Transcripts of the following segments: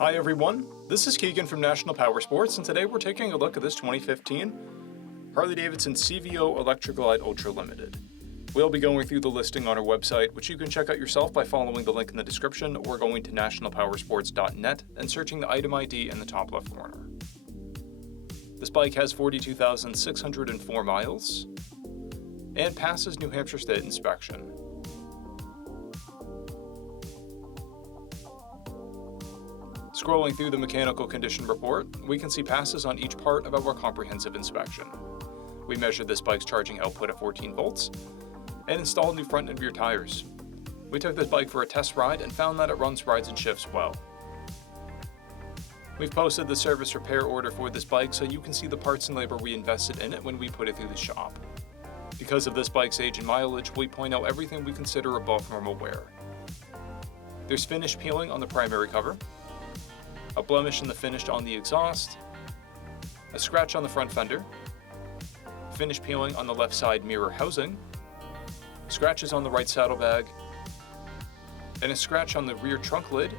Hi everyone, this is Keegan from National Powersports, and today we're taking a look at this 2015 Harley-Davidson CVO Electra Glide Ultra Limited. We'll be going through the listing on our website, which you can check out yourself by following the link in the description or going to nationalpowersports.net and searching the item ID in the top left corner. This bike has 42,604 miles and passes New Hampshire State inspection. Scrolling through the mechanical condition report, we can see passes on each part of our comprehensive inspection. We measured this bike's charging output at 14 volts and installed new front and rear tires. We took this bike for a test ride and found that it runs, rides, and shifts well. We've posted the service repair order for this bike so you can see the parts and labor we invested in it when we put it through the shop. Because of this bike's age and mileage, we point out everything we consider above normal wear. There's finish peeling on the primary cover, a blemish in the finish on the exhaust, a scratch on the front fender, finish peeling on the left side mirror housing, scratches on the right saddlebag, and a scratch on the rear trunk lid,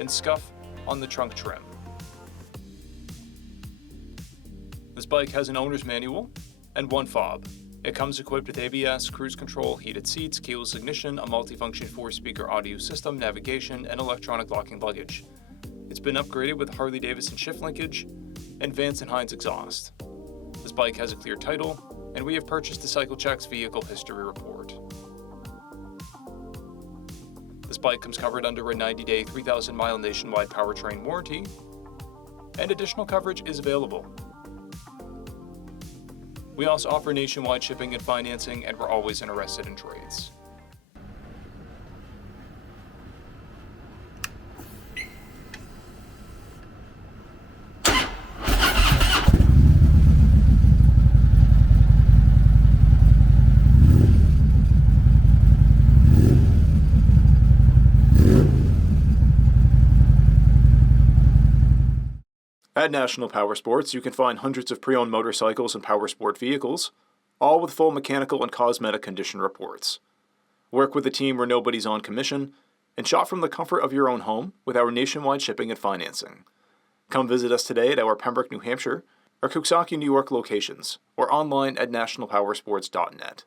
and scuff on the trunk trim. This bike has an owner's manual and one fob. It comes equipped with ABS, cruise control, heated seats, keyless ignition, a multifunction 4-speaker audio system, navigation, and electronic locking luggage. It's been upgraded with Harley-Davidson shift linkage and Vance & Hines exhaust. This bike has a clear title, and we have purchased the CycleCheck's vehicle history report. This bike comes covered under a 90-day, 3,000-mile nationwide powertrain warranty, and additional coverage is available. We also offer nationwide shipping and financing, and we're always interested in trades. At National Powersports, you can find hundreds of pre-owned motorcycles and powersport vehicles, all with full mechanical and cosmetic condition reports. Work with a team where nobody's on commission, and shop from the comfort of your own home with our nationwide shipping and financing. Come visit us today at our Pembroke, New Hampshire, or Coxsackie, New York locations, or online at nationalpowersports.net.